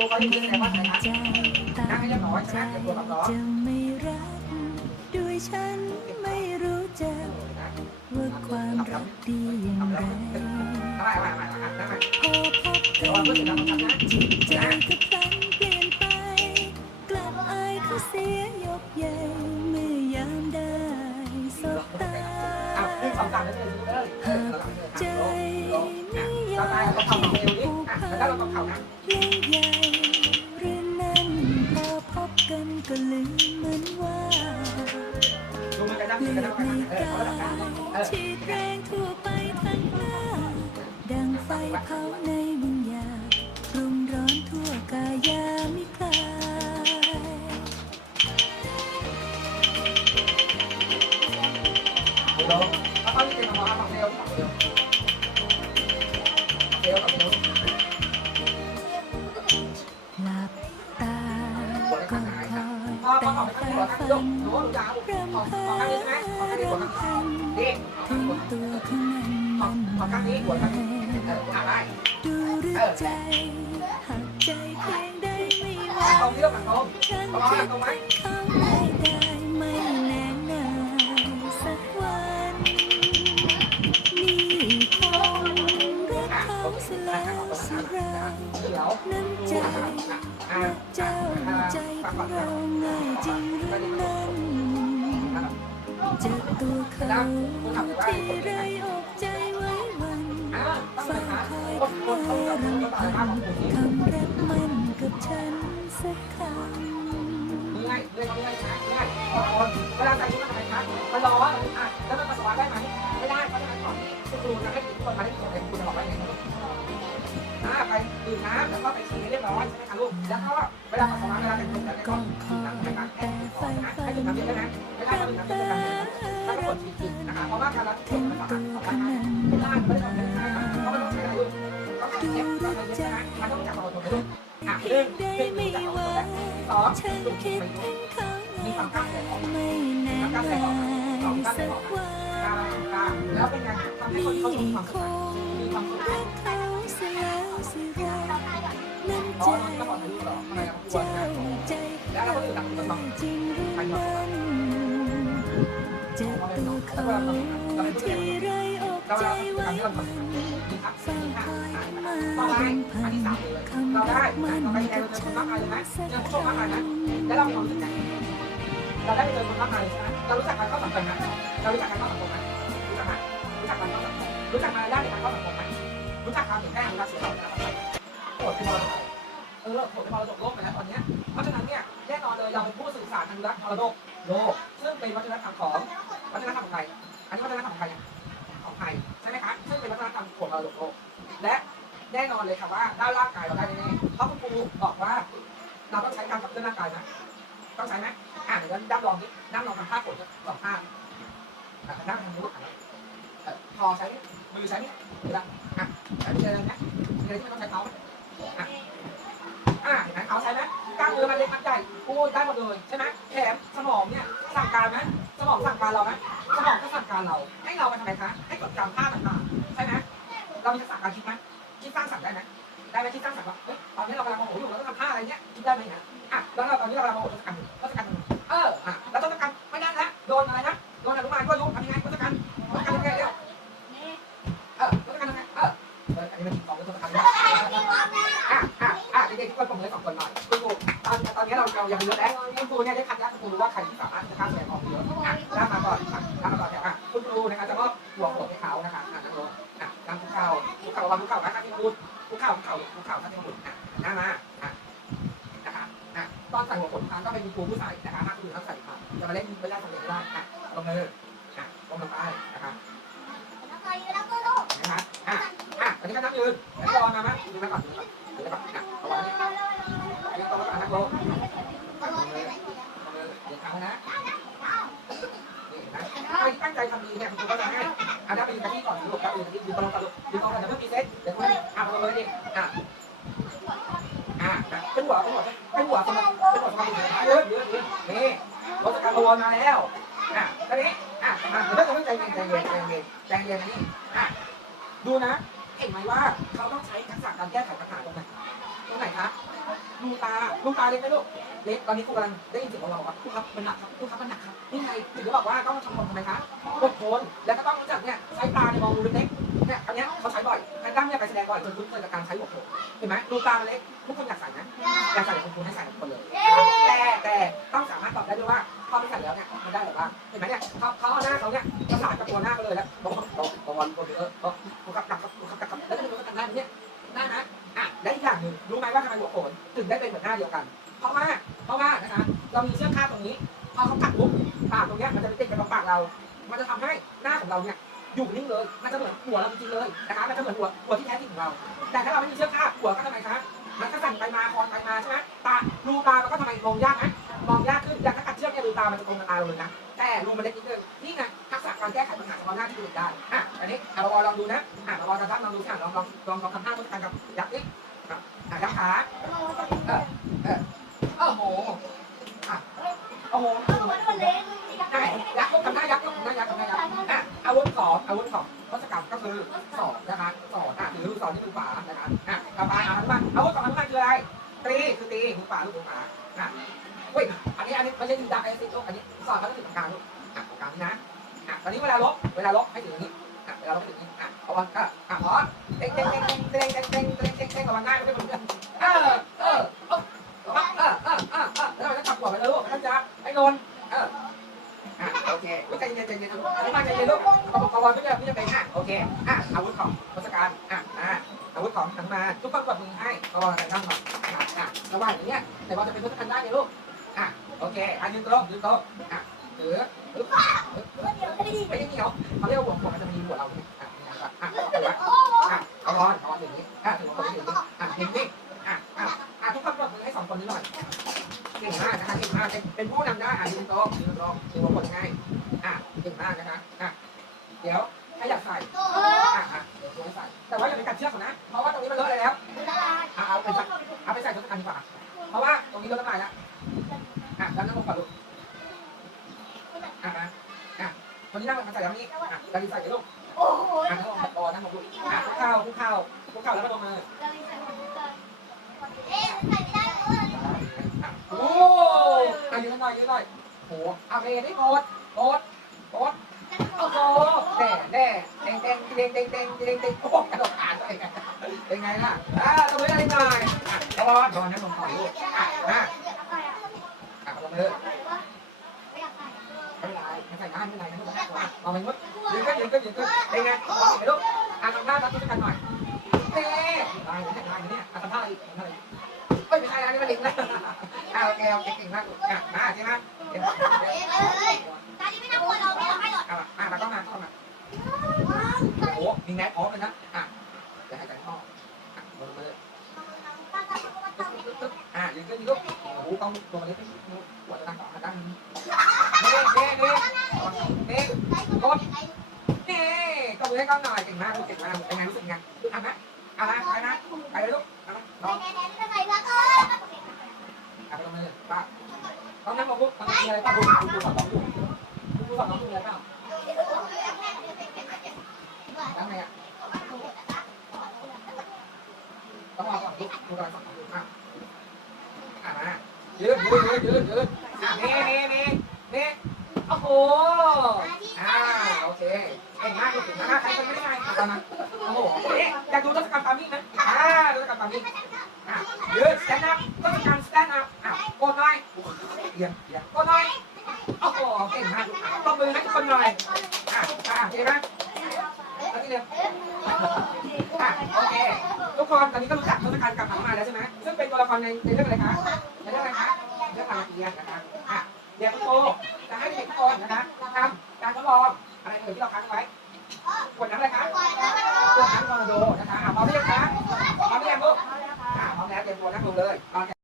รู้ว่าที่นี่แต่ว่าไหนคะใจตามใจจะไม่รักด้วยฉันไม่รู้จักว่าความรักดีอย่างไรทำไมทำไมทำไมทำไมพอพบกันจิตใจก็พลันเปลี่ยนไป กลับอายเขาเสียยกใหญ่เมื่อยามได้สบตาหามแล้วเลยเลยเออใจไม่ยอมตายเราเข่าเอวนี่ ดูมันจะนั่งเกันอนั่ดงในกันเออกาเขาต้องการยเออฉีดแรงทั่วไปทั้งหน้าดังไฟเผาในวิญญาณรุมร้อนทั่วกายามิคลายเดี๋ยวแล้วเป็นของเราของเร็วของเร็วเร็วของเร็ว ดูยาวของรำของพัข้างนนี้ใช่ไหมของข้างนี้หัวข้างนี้นี่รำพันถึงตัวข้างในมันของข้างนี้หัวข้างนี้เอออะได้ดูหรือใจหักใจเพียงได้ไม่ไหวตรงที่เราตรงฉันตรงคิดตรงไหมเขา เราเดี๋ยวน้ำใจเจ้าใจของเราง่ายจริงหรือนั้นเจอตัวเขาที่ไรอกใจไว้วันอ่าต้องฝากคอยคนคนคนกับรำพันคำรักมันกับฉันสักคำง่ายง่ายง่ายง่ายคนเวลาใส่ชุดทำไมคะมันร้อนอะแล้วมันปัสสาวะได้ไหมไม่ได้เพราะฉะนั้นก่อนที่คุณครูจะให้ทุกคนมาได้ตรงไหนคุณ ดื่มน้ำแล้วก็ไปฉี่เรียบร้อยใช่ไหมคะลูก แล้วก็เวลาปัสสาวะเวลาเป็นคนจะได้ก็ก่อนคอยน้ำใช่ไหมคะแต่ไฟให้ฝันดื่มน้ำเยอะนะไม่ได้ดื่มน้ำเยอะกันถ้าป็นคนฉี่กินนะคะเพราะว่าการรับถึงมันตัวต่างขกันนาดไม่ได้ไม่ได้ทำไม่ได้เพราะมันต้องใช้อะไรลูกต้องใช้เก็บต้องใช้เยอะนะมันต้องจับตัวตัวลูกอะหนึ่งได้หนึ่งไม่จับไหวตัวสองฉันลูกคิดไปถึงเขามีความกล้าแสดงออกไม่แน่นายสักวันแล้วเป็นไงทำให้คนเขานี่มีความคสุขงมีความสุขรัก ใจราะมันก็บอกทะลุหรอทำไมเราควรเจ้าใจเราจริงหรือมันเจอตัวเขาที่ไรอกใจไว้วันมีครับฟังมีคอยมาต่อไปรำอัพันคำรักมันเราไปเจกับฉันไหมสักคผู้ชมมากมายนะำแล้วเรามีความรู้สึกไงเราได้ไปเจอคนมากมายใช่ไหมเรารู้จักการเข้าสังคมไหมเรารู้จักการเข้าสังคมไหมรู้จักไหมรู้จักการเข้าสังคมรู้จักมารยาทในการเข้าสังคมไหมรู้จักการเผยแพร่รักเสียเรา ออโหดมรดกโลกไปแล้วตอนนี้เพราะฉะนั้นเนี่ยแน่นอนเลยเราเป็นผู้สื่อสารอนุรักษ์มรดกโลกซึ่งเป็นวัฒนธรรมของวัฒนธรรมของไทยอันนี้วัฒนธรรมของไทยของไทยใช่ไหมคะซึ่งเป็นวัฒนธรรมของมรดกโลกและแน่นอนเลยค่ะว่าด้านร่างกายเราได้แน่ๆเพราะคุณครูบอกว่า เราต้องใช้การขับเคลื่อนร่างกายนะต้องใช้ไหมอ่าเดี๋ยวด้านลองนี้นั่งลองทำท่าฝนสองท่านั่งทำมือะเอ่อคอใช้มือใช้ไหมหรือละอะใช้อะไรไหมมีอะไรที่ไม่ต้องใช้เท้าไหมอะ อะเห็นไหมเท้าใช้ไหมกล้ามเนื้อมันเล็กมันใหญ่พูดได้หมดเลยใช่ไหมแถมสมองเนี่ยสั่งการไหมสมองสั่งการเราไหมสมองก็สั่งการเรา ให้เราไปทำไมคะ ให้จดจำท่าต่างๆใช่ไหมเรามีทักษะการคิดไหมคิดสร้างสรรค์ได้ไหมได้ไหมคิดสร้างสรรค์ว่าเฮ้ยตอนนี้เรากำลังโมโหอยู่เราต้องทำท่าอะไรเงี้ยคิดได้ไหมเนี่ยอะแล้วเราตอนนี้เรากำลังโมโหทศกัณฐ์อยู่ทศกัณฐ์เอออะแล้วทศกัณฐ์ไม่ได้แล้วโดนอะไรนะโดนอนุมานก็รู้ทำยังไง เราเรายังเยอะแล้วคุณครูเนี่ยได้คัดแยกคุณครูรู้ว่าใครที่สามารถจะข้ามแสดงออกเยอะอะลากมาก่อนอะลากมาก่อนเนี่ยอะคุณครูนะคะจะมอบหัวโขดให้เขานะคะอะนั่งลงอะนั่งคุกเข่าคุกเข่าระวังคุกเข่านะคะที่พูดคุกเข่าคุกเข่าคุกเข่าท่านที่พูดอะหน้ามาอะนะคะอะตอนใส่หัวโขดทางก็เป็นคุณครูผู้ใส่นะคะห้าคนอื่นห้ามใส่ค่ะจะมาเล่นไม่ได้ทำเองไม่ได้อะลงมืออะลงลงไปนะคะนะคะอะอะอันนี้ก็นั่งยืนแล้วก็มาไหมยืนมาก่อนยืนก่อนยืนมาก่อนอะระวังนี่ยืนตรงก่อนนั่งลงลงมือลงมือยืน เท้านะนี่นะใครตั้งใจทำดีเนี่ยคุณครูก็จะให้อะได้ไปยืนกับที่ก่อนลูกครับยืนกับที่ยืนตรงก่อนลูกยืนตรงก่อนเดี๋ยวเพิ่งมีเซ็ตเดี๋ยวคุณอะลงเลยดิอะอะนะขึ้นหัวขึ้นหัวขึ้นหัวขึ้นหัวขึ้นหัวขึ้นหัวยืนยืนยืนนี่รถจักรยานมาแล้วอะตอนนี้อะอะเดี๋ยวต้องใจเย็นใจเย็นใจเย็นใจเย็นนี่อะดูนะเห็นไหมว่าเขาต้องใช้ทักษะการแก้ไขปัญหาตรงไหน ตรงไหนคะดูตาดูตาเล็กไหมลูก เล็ก ตอนนี้ครูกำลังได้ยินเสียงของเบาๆว่าครูครับมันหนักครับครูครับมันหนักครับ นี่ไงถึงได้บอกว่าต้องทำคนทำไมคะอดทนแล้วก็ต้องรู้จักเนี่ยใช้ตาในมองดูเล็กเนี่ยอันนี้เขาใช้บ่อยแพนด้าเนี่ยไปแสดงบ่อยจนคุ้นเคยกับการใช้หัวโขนเห็นไหมดูตาเล็กทุกคนอยากใส่นะอยากใส่แต่ครูให้ใส่ทุกคนเลย แต่แต่ต้องสามารถตอบได้ด้วยว่าพอไปใส่แล้วเนี่ยมันได้หรือว่าเห็นไหมเนี่ยเขาเขาเอาหน้าเขาเนี่ยประสานกับตัวหน้าเขาเลยแล้วบอกว่าบอกบอกวันคนเออเออกูขับกลับกูขับกลับาเดียวกัน เพราะว่าเพราะว่านะคะเรามีเชือกคาดตรงนี้ พอเขาตัดปุ๊บปากตรงเนี้ยมันจะไปติดกับตรงปากเรา มันจะทำให้หน้าของเราเนี่ยอยู่นิ่งเลย มันจะเหมือนหัวเราจริงๆเลยนะคะมันจะเหมือนหัวหัวที่แท้จริงของเรา แต่ถ้าเราไม่มีเชือกคาดหัวก็ทำไมคะมันก็สั่นไปมาคอนไปมาใช่ไหมตารูตามันก็ทำไมมองยากไหมมองยากขึ้นอย่างถ้ากัดเชือกเนี่ยรูตามันจะตรงกับตาเราเลยนะแต่รูมันเล็กนิดเดียวนี่ไงทักษะการแก้ไขปัญหาเฉพาะหน้าที่ตัวเองได้อะอันนี้อะเราลองดูนะอะเราลองทำลองดูค่ะลองลองลองลองทำท่าต้นกันกับยักษ์นี่ อะอะยักขาเออเออโอ้โหอะโอ้โหได้ยักษ์ทำหน้ยักษ์ทำหน้ายักษ์ทำหน้ายักษ์อะอาวุธสองอาวุธสองทศกัณฐ์ก็คือสอนนะคะสอนอะหรือสอนที่มือขวานะคะอะต่อไปอะมาอาวุธสองอาวุธคืออะไรตีคือตีมือขวาลูกมือขวาอะเฮ้ยอันนี้อันนี้ไม่ใช่ดีดาไอซิลูกอันนี้สอนเขาต้องถึงตรงกลางลูกอะตรงกลางนี่นะอะตอนนี้เวลาลบเวลาลบให้ถึงอย่างนี้ เวลาลบให้ถึงนี้อะพอก็อะพอเต้งเต้งเต้งเต้งเต้งเต้งเต้งเต้งเต้งเต้งกับมัง่ายไม่ใช่เหมือนเออเออเออเออเออเออเออแล้วเราจะขับหัวไปเลยลูกนะจ๊ะไอ้นนท์เอออะโอเคใจเย็นใจเย็นลูกมาใจเย็นลูกกระบกกระบไม่เลือกไม่จะเป็นอะโอเคอะอาวุธของทศกัณฐ์อะอะอาวุธของหันมาทุกคนกดมือให้กระบกอะไรนั่งก่อนอะอะระหว่างอย่างเงี้ยแต่ว่าจะเป็นทศกัณฐ์ได้ไงลูกอะโอเคอันยืนโต๊ะยืนโต๊ะ อะถือไม่ได้เหนียวเขาเรียกว่าหัวหัวมันจะมีหัวเราเนี่ยอะนี่นะครับอะเอาไว้อะเอาบอย่างนี้อะถือว่าคนอย่างนี้อะเห็นดิอะอะอะทุกคนกดมือให้สองคนนี้หน่อยเก่งมากนะคะเก่งมากเป็นผู้นำได้อะยืนตรงยืนตรงถือว่าผลง่ายอะเก่งมากนะคะอะเดี๋ยวถ้าอยากใส่อะอะเดี๋ยวช่วยใส่แต่ว่าอย่าไปกัดเชือกนะเพราะว่าตรงนี้มันเลอะอะไรแล้วเอาไปใส่เอาไปใส่ตัวกันดีกว่าเพราะว่าตรงนี้เลอะละลายแล้วอะแล้วนั่งลงก่อนลูกอะนะอะตอ นี้นั่งมาใส่แล้วนี่อะดารินใส่ไปลูกโอ้โหอะนั่งลงแบบบอนั่งลงลูกอะคุกเข่าคุกเข่าคุกเข่าแล้วก็ลงมือโอ้อายืนหน่อยยืนหน่อยโหเอาเรได้โคตรโคตรโคตรโอ้โหแน่แน่เต็งเต็งเต็งเต็งเต็งเต็งเต็งโอ้กระโดดขาด้วยเป็นไงล่ะอ่าตบมืออะไรหน่อยอะตะวันตะวันนั่งลงก่อนลูกอะอะอะตบมือ มองไปมุดยืนขึ้นยืนขึ้นยืนขึ้นเป็นไงมองไปลูกอ่านคำท่ารับทุวท่านหน่อยเต้ตายไม่ใช่ตายเนี่ยอ่านคำท่าอีกอะไรไม่ใช่อันนี้มันลิงนะอ่าโอเคโอเคเก่งมากอะมาใช่ไหมเก่ยตาดีไม่น่ากลัวเราไม่หรอกไม่หรอกอะมาต้องมาต้องมาโอ้มีแน็คออฟเลยนะอะจะให้ใจพ่ออะมือมือะยืนขึ้นยืนลุกโอ้ต้องตัวนี้ต้องหัวจะตั้งต่อตั้ง ก็มือให้ก้อนหน่อยเก่งมากลูกเก่งมากเป็นไงรู้สึกไงลูกทำนะเอาละไปนะไปเลยลูกเอาละลองอะไปลงมือป้าต้องนั่งลงลูกต้องมีอะไรป้าดูดูสอนน้องดูดูสอนน้องดูอะไรเปล่าตั้งไงอะต้องรอก่อนลูกดูอะไรสอนน้องดูอะอะมายืนยืนยืนยืนยืนอะเน่เน่เน่เน่โอ้โหอ่าโอเคเก่งมากลูกเก่งมากใครคนไม่ได้ไงตอนนั้น โอ้โหเอ๊ะอยากดูทศกัณฐ์ปามี่ไหมอ่าทศกัณฐ์ปามี่อะยืน stand up ทศกัณฐ์ stand up อะกดหน่อยเยี่ยมเยี่ยมก็น้อยโอ้โหเก่งมากตบมือให้ทุกคนหน่อยอะอะโอเคไหมแล้วที่เดียวอะโอเคทุกคนตอนนี้ก็รู้จักทศกัณฐ์กับหนุมาแล้วใช่ไหมซึ่งเป็นตัวละครในในเรื่องอะไรคะในเรื่องอะไรคะเรื่องรามเกียนะคะอะเดี๋ยวคุณโตจะให้เด็กทุกคนนะคะทำการทดลองอะไรเอ่ยที่เราค้างไว้กดน้ำอะไรคะ นะคะมาเรียกนะมาเรียกลูกพร้อมแล้วเตรียมตัวนั่งดูเลย